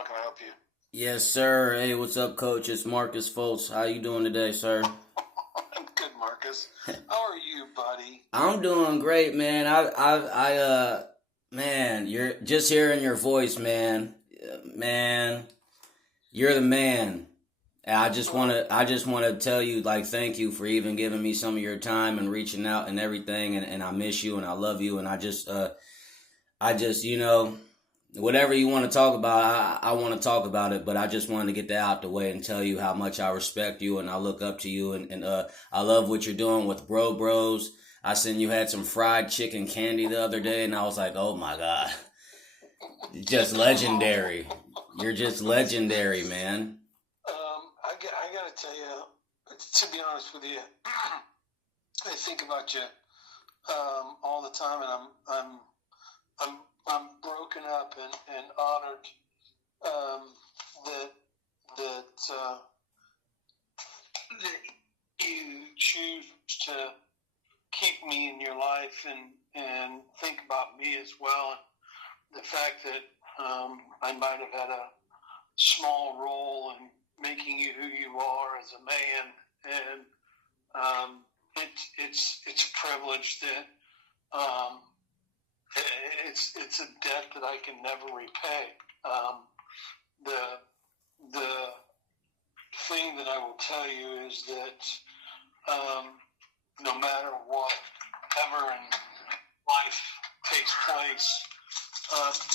How can I help you? Yes, sir. Hey, what's up, Coach? It's Marcus Foltz. How you doing today, sir? I'm good, Marcus. How are you, buddy? I'm doing great, man. Man, you're just hearing your voice, man. Man, you're the man. And I just want to tell you, like, thank you for even giving me some of your time and reaching out and everything. And I miss you and I love you. And I just, whatever you want to talk about, I want to talk about it, but I just wanted to get that out the way and tell you how much I respect you and I look up to you. And I love what you're doing with Bro Bros. I seen you had some fried chicken candy the other day, and I was like, oh my God. Just legendary. You're just legendary, man. I gotta tell you, to be honest with you, I think about you all the time, and I'm broken up and honored that that you choose to keep me in your life and think about me as well. And the fact that I might have had a small role in making you who you are as a man, and it's a privilege that it's a debt that I can never repay. The thing that I will tell you is that no matter whatever in life takes place,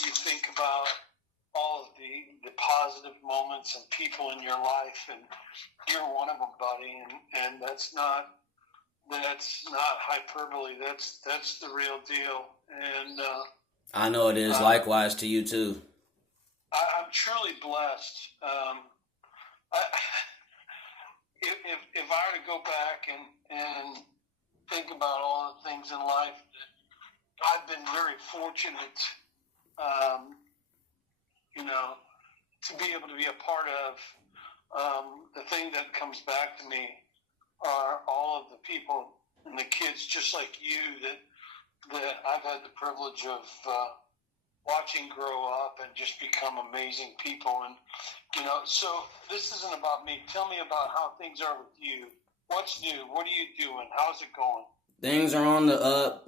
you think about all of the positive moments and people in your life, and you're one of them, buddy. And that's not hyperbole. That's the real deal. And I know it is. Likewise to you too. I'm truly blessed. I, if I were to go back and think about all the things in life that I've been very fortunate, to be able to be a part of, the thing that comes back to me are all of the people and the kids just like you that I've had the privilege of watching grow up and just become amazing people. And, so this isn't about me. Tell me about how things are with you. What's new? What are you doing? How's it going? Things are on the up,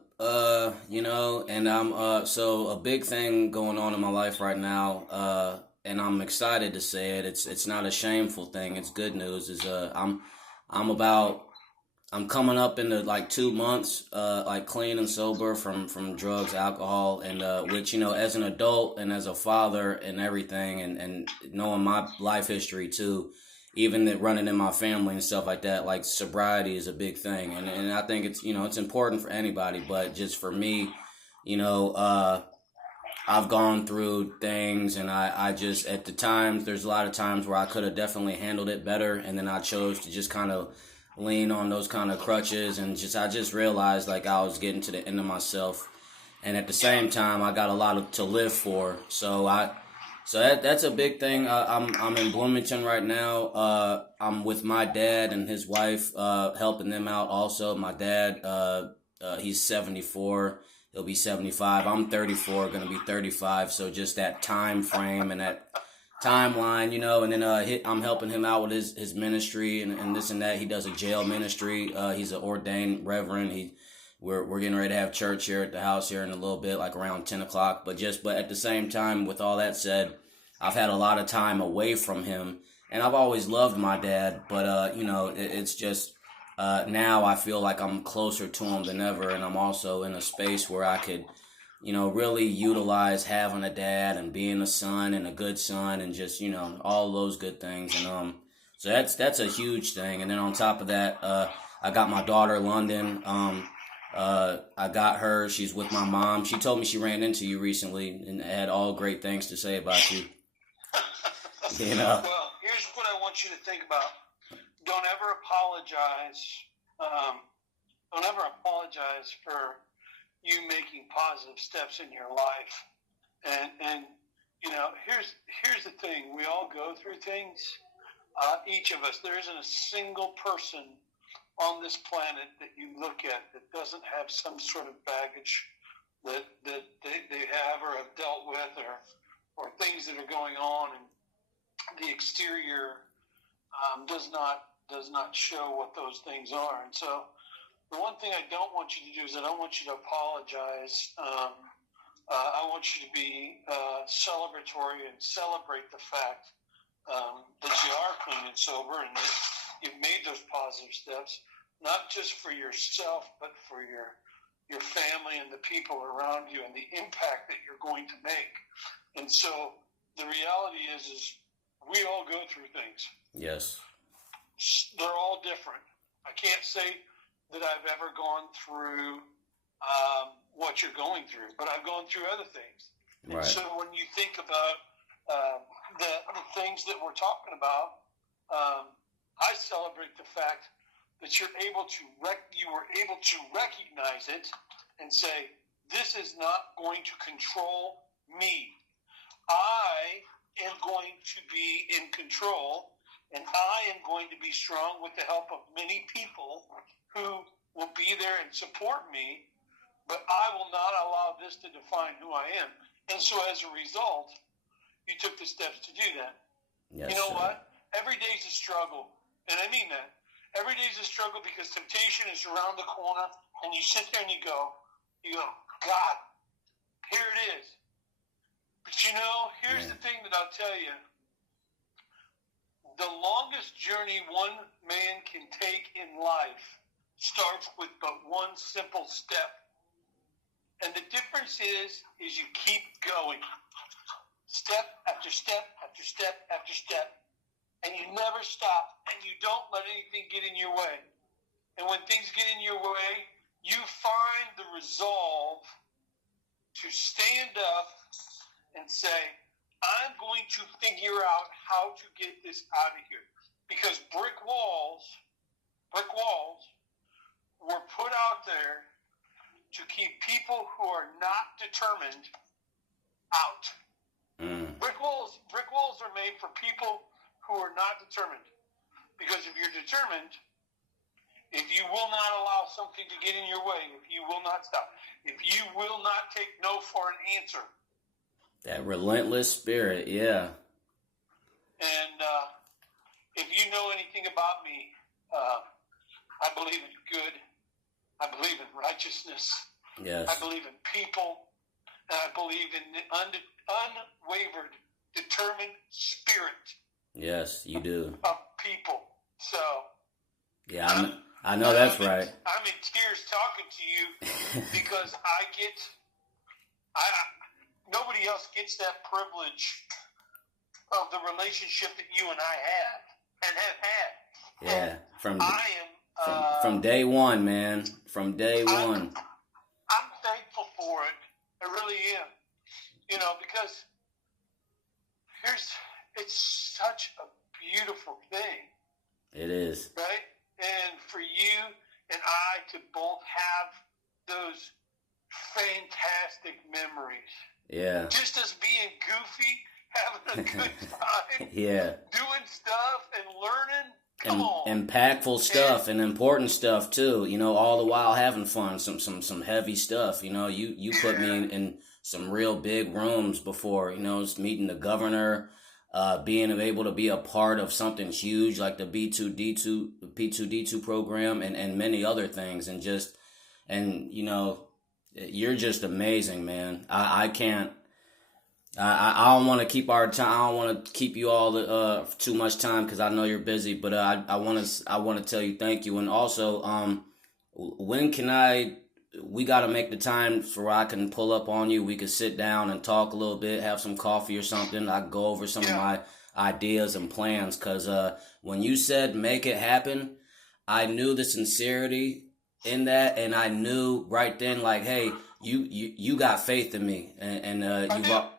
and so a big thing going on in my life right now, and I'm excited to say it. It's not a shameful thing. It's good news. I'm coming up into like 2 months, like clean and sober from drugs, alcohol, and which, as an adult and as a father and everything, and knowing my life history too, even that running in my family and stuff like that, like sobriety is a big thing. And I think it's important for anybody, but just for me, I've gone through things, and I just, at the times, there's a lot of times where I could have definitely handled it better, and then I chose to just kind of lean on those kind of crutches, and I just realized like I was getting to the end of myself, and at the same time I got a lot to live for. So that's a big thing. I'm in Bloomington right now. I'm with my dad and his wife, helping them out. Also, my dad, he's 74. He'll be 75. I'm 34, gonna be 35. So just that time frame and that timeline, and then I'm helping him out with his ministry and this and that. He does a jail ministry. He's an ordained reverend. We're getting ready to have church here at the house here in a little bit, like around 10 o'clock. But at the same time, with all that said, I've had a lot of time away from him, and I've always loved my dad. But it's just now I feel like I'm closer to him than ever, and I'm also in a space where I could really utilize having a dad and being a son and a good son and just, all those good things. And so that's a huge thing. And then on top of that, I got my daughter, London. I got her. She's with my mom. She told me she ran into you recently and had all great things to say about you. Well, here's what I want you to think about. Don't ever apologize. Don't ever apologize for you making positive steps in your life. And here's the thing. We all go through things. Each of us. There isn't a single person on this planet that you look at that doesn't have some sort of baggage that they have or have dealt with or things things that are going on, and the exterior does not show what those things are. And so the one thing I don't want you to do is I don't want you to apologize. I want you to be celebratory and celebrate the fact that you are clean and sober, and that you've made those positive steps, not just for yourself, but for your family and the people around you, and the impact that you're going to make. And so the reality is we all go through things. Yes. They're all different. I can't say that I've ever gone through what you're going through, but I've gone through other things. Right. And so when you think about the things that we're talking about, I celebrate the fact that you were able to recognize it and say, this is not going to control me. I am going to be in control, and I am going to be strong with the help of many people who will be there and support me, but I will not allow this to define who I am. And so as a result, you took the steps to do that. Yes, you know sir. what? Every day's a struggle, and I mean that. Every day's a struggle because temptation is around the corner, and you sit there and you go, God, here it is. But here's the thing that I'll tell you. The longest journey one man can take in life starts with but one simple step. And the difference is you keep going. Step after step after step after step. And you never stop. And you don't let anything get in your way. And when things get in your way, you find the resolve to stand up and say, I'm going to figure out how to get this out of here. Because brick walls were put out there to keep people who are not determined out. Brick walls are made for people who are not determined. Because if you're determined, if you will not allow something to get in your way, if you will not stop, if you will not take no for an answer. That relentless spirit, yeah. And if you know anything about me, I believe in good. I believe in righteousness. Yes. I believe in people. And I believe in the unwavered, determined spirit. Yes, you do. Of people. So. Yeah, I know that's right. I'm in tears talking to you because nobody else gets that privilege of the relationship that you and I have and have had. Yeah, and from day one, man. From day one. I'm thankful for it. I really am. Because it's such a beautiful thing. It is. Right? And for you and I to both have those fantastic memories. Yeah. Just as being goofy, having a good time. Yeah. Doing stuff and learning. Come on. Impactful stuff and important stuff too. All the while having fun. Some heavy stuff. You put me in some real big rooms before. Meeting the governor. Being able to be a part of something huge like the P2D2 program and many other things, and you're just amazing, man. I don't want to keep our time. I don't want to keep you all too much time because I know you're busy. But I want to tell you thank you, and also when can we got to make the time for where I can pull up on you. We could sit down and talk a little bit, have some coffee or something. I go over some of my ideas and plans because when you said make it happen, I knew the sincerity in that, and I knew right then, like, hey, you got faith in me, and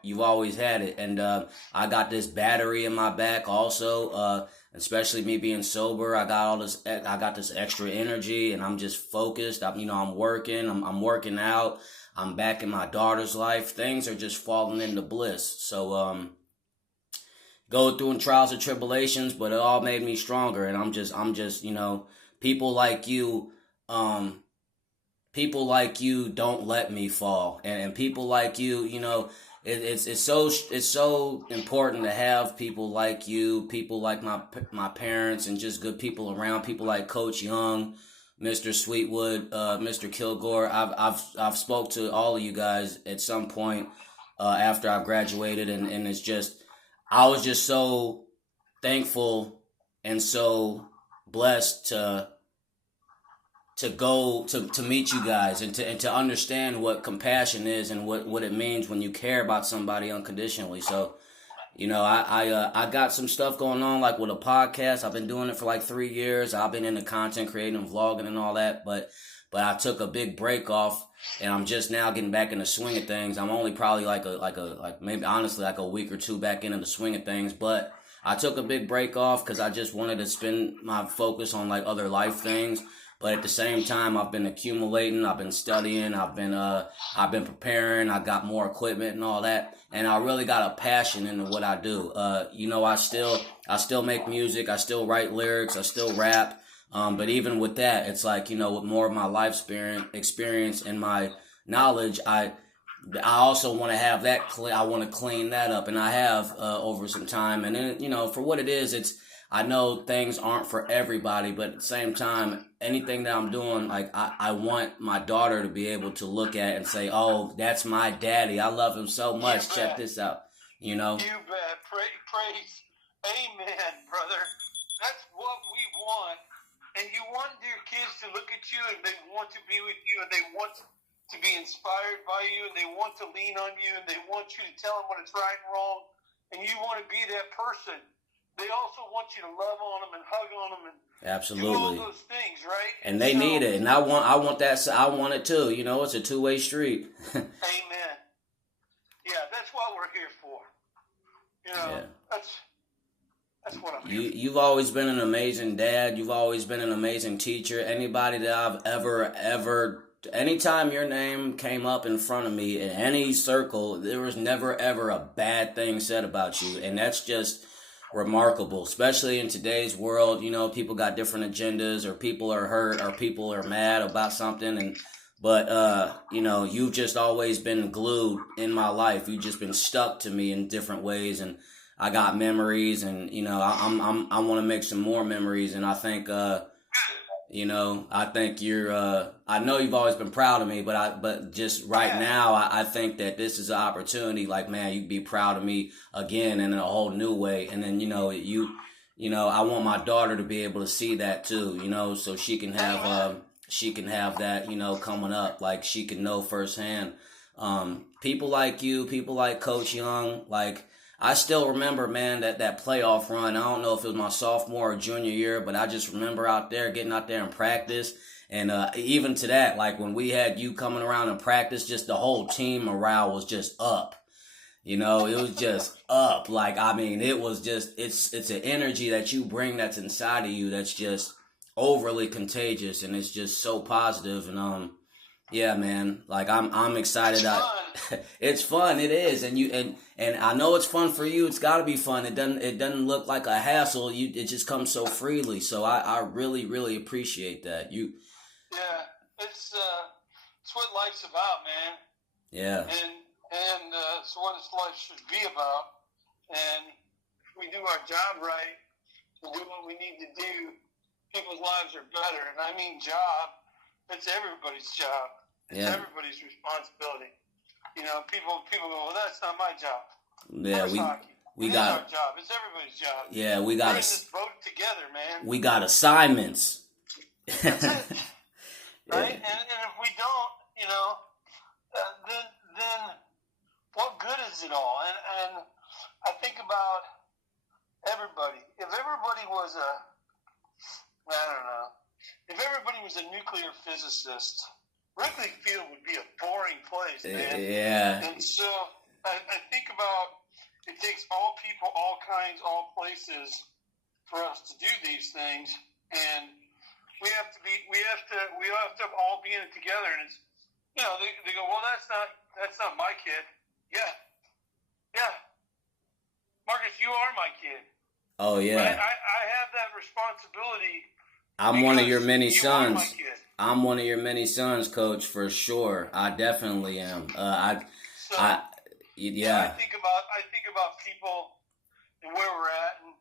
you've always had it, and I got this battery in my back also. Especially me being sober, I got this extra energy, and I'm just focused. I'm working, I'm working out, I'm back in my daughter's life. Things are just falling into bliss. So, go through trials and tribulations, but it all made me stronger. And I'm just, people like you don't let me fall, and people like you, it's so important to have people like you, people like my parents, and just good people around. People like Coach Young, Mr. Sweetwood, Mr. Kilgore. I've spoke to all of you guys at some point after I graduated, and it's just I was just so thankful and so blessed to go to meet you guys and to understand what compassion is and what it means when you care about somebody unconditionally. So, I got some stuff going on like with a podcast. I've been doing it for like 3 years. I've been into content creating and vlogging and all that, but I took a big break off and I'm just now getting back in the swing of things. I'm only probably like maybe honestly like a week or two back into the swing of things, but I took a big break off because I just wanted to spend my focus on like other life things. But at the same time, I've been accumulating, I've been studying, I've been preparing, I got more equipment and all that, and I really got a passion into what I do. I still make music, I still write lyrics, I still rap. But even with that, it's like, with more of my life experience and my knowledge, I also want to have that I want to clean that up, and I have over some time. And then, for what it is, I know things aren't for everybody, but at the same time, anything that I'm doing, like I want my daughter to be able to look at and say, "Oh, that's my daddy. I love him so much. Check this out." You bet. Praise. Amen, brother. That's what we want. And you want your kids to look at you and they want to be with you and they want to be inspired by you and they want to lean on you and they want you to tell them when it's right and wrong. And you want to be that person. They also want you to love on them and hug on them and absolutely do all those things, right? And they need it, and I want that. I want it too. It's a two-way street. Amen. Yeah, that's what we're here for. That's what I'm here for. You've always been an amazing dad. You've always been an amazing teacher. Anybody that I've ever, anytime your name came up in front of me in any circle, there was never ever a bad thing said about you, and that's just remarkable, especially in today's world. People got different agendas, or people are hurt, or people are mad about something, but you've just always been glued in my life. You've just been stuck to me in different ways, and I got memories, and I want to make some more memories, and I think you're. I know you've always been proud of me, but just right now, I think that this is an opportunity. Like, man, you'd be proud of me again, and in a whole new way. And then I want my daughter to be able to see that too. So she can have that. Coming up, like she can know firsthand. People like you, people like Coach Young, like. I still remember, man, that playoff run. I don't know if it was my sophomore or junior year, but I just remember getting out there and practice. And even to that, like when we had you coming around and practice, just the whole team morale was just up. It was just up. Like, I mean, it was just, it's an energy that you bring that's inside of you that's just overly contagious, and it's just so positive. And yeah, man, like I'm excited. It's fun. It is, and I know it's fun for you. It's got to be fun. It doesn't look like a hassle. It just comes so freely. So I really, really appreciate that. Yeah, it's what life's about, man. Yeah. And it's what life should be about. And if we do our job right, and do what we need to do, people's lives are better. And I mean job. It's everybody's job. It's everybody's responsibility. People go, well, that's not my job. Yeah, we got our job. It's everybody's job. Yeah, we got We're in this boat together, man. We got assignments. That's it. Right? And if we don't, then what good is it all? And I think about everybody. If everybody was if everybody was a nuclear physicist, Wrigley Field would be a boring place, man. Yeah. And so I think about it takes all people, all kinds, all places for us to do these things, and we have to all be in it together. And it's they go, well, that's not my kid. Yeah. Marcus, you are my kid. Oh yeah. But I have that responsibility. I'm one of your many sons. I'm one of your many sons, Coach, for sure. I definitely am. Yeah. I think about people and where we're at, and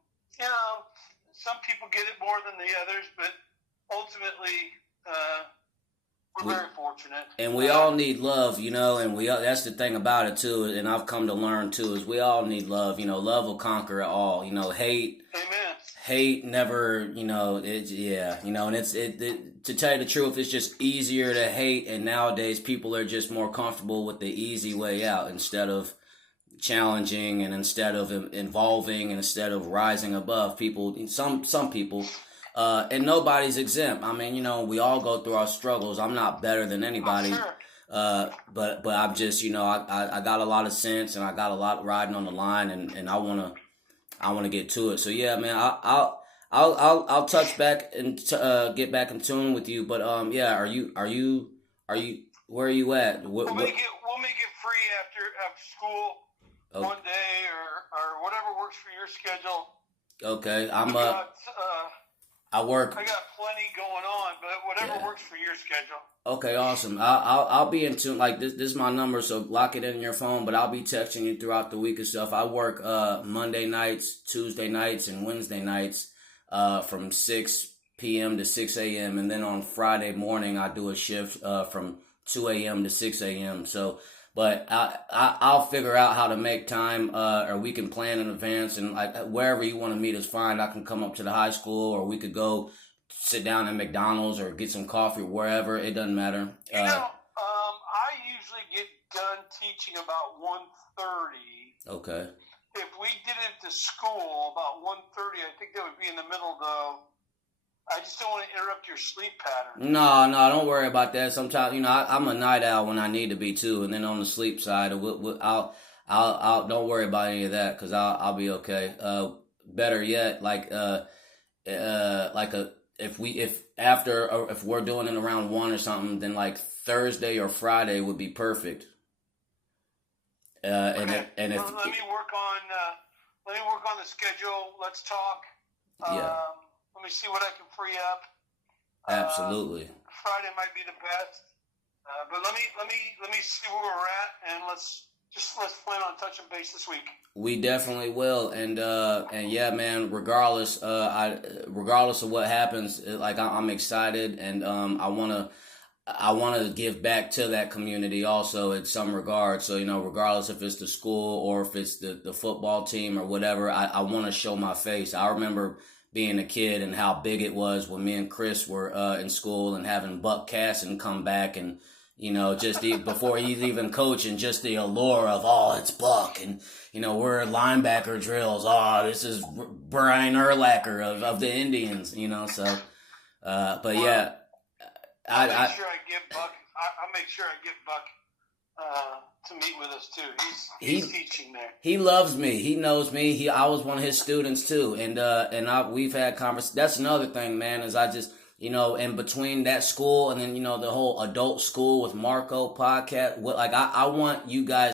some people get it more than the others, but ultimately, we're very fortunate. And we all need love, and that's the thing about it too, and I've come to learn too, is we all need love. Love will conquer it all. Hate. Amen. Hate never, and it's to tell you the truth, it's just easier to hate, and nowadays people are just more comfortable with the easy way out instead of challenging and instead of involving and instead of rising above people. Some people. And nobody's exempt. I mean, we all go through our struggles. I'm not better than anybody. Sure. But I'm just, I got a lot of sense and I got a lot riding on the line, and I wanna get to it. So yeah, man, I'll touch back and get back in tune with you. But yeah, are you where are you at? We'll make it free after school one day or whatever works for your schedule. Okay, I got plenty going on, but whatever works for your schedule. Okay, awesome. I'll be in tune. Like this is my number, so lock it in your phone. But I'll be texting you throughout the week and stuff. I work Monday nights, Tuesday nights, and Wednesday nights from 6 p.m. to 6 a.m. And then on Friday morning, I do a shift from 2 a.m. to 6 a.m. So, but I'll figure out how to make time, or we can plan in advance, and like wherever you want to meet is fine. I can come up to the high school, or we could go sit down at McDonald's or get some coffee, wherever. It doesn't matter. I usually get done teaching about 1:30. Okay. If we did it to school about 1:30, I think that would be in the middle, though. I just don't want to interrupt your sleep pattern. No, don't worry about that. Sometimes, I'm a night owl when I need to be too, and then on the sleep side, I'll don't worry about any of that because I'll be okay. Better yet, if we're doing it around 1 or something, then like Thursday or Friday would be perfect. Okay. Let me work on the schedule. Let's talk. Yeah. Let me see what I can free up. Absolutely. Friday might be the best, but let me see where we're at, and let's plan on touching base this week. We definitely will, and yeah, man. Regardless of what happens, I'm excited, and I wanna give back to that community also in some regard. So regardless if it's the school or if it's the football team or whatever, I want to show my face. I remember being a kid and how big it was when me and Chris were in school and having Buck Casson come back and just before he's even coaching, just the allure of it's Buck and we're linebacker drills. This is Brian Urlacher of the Indians. So but yeah, I'll make sure I get Buck to meet with us too. He's teaching there. He loves me. He knows me. I was one of his students too, and we've had conversations. That's another thing, man. Is I just in between that school and then the whole adult school with Marco podcast. I want you guys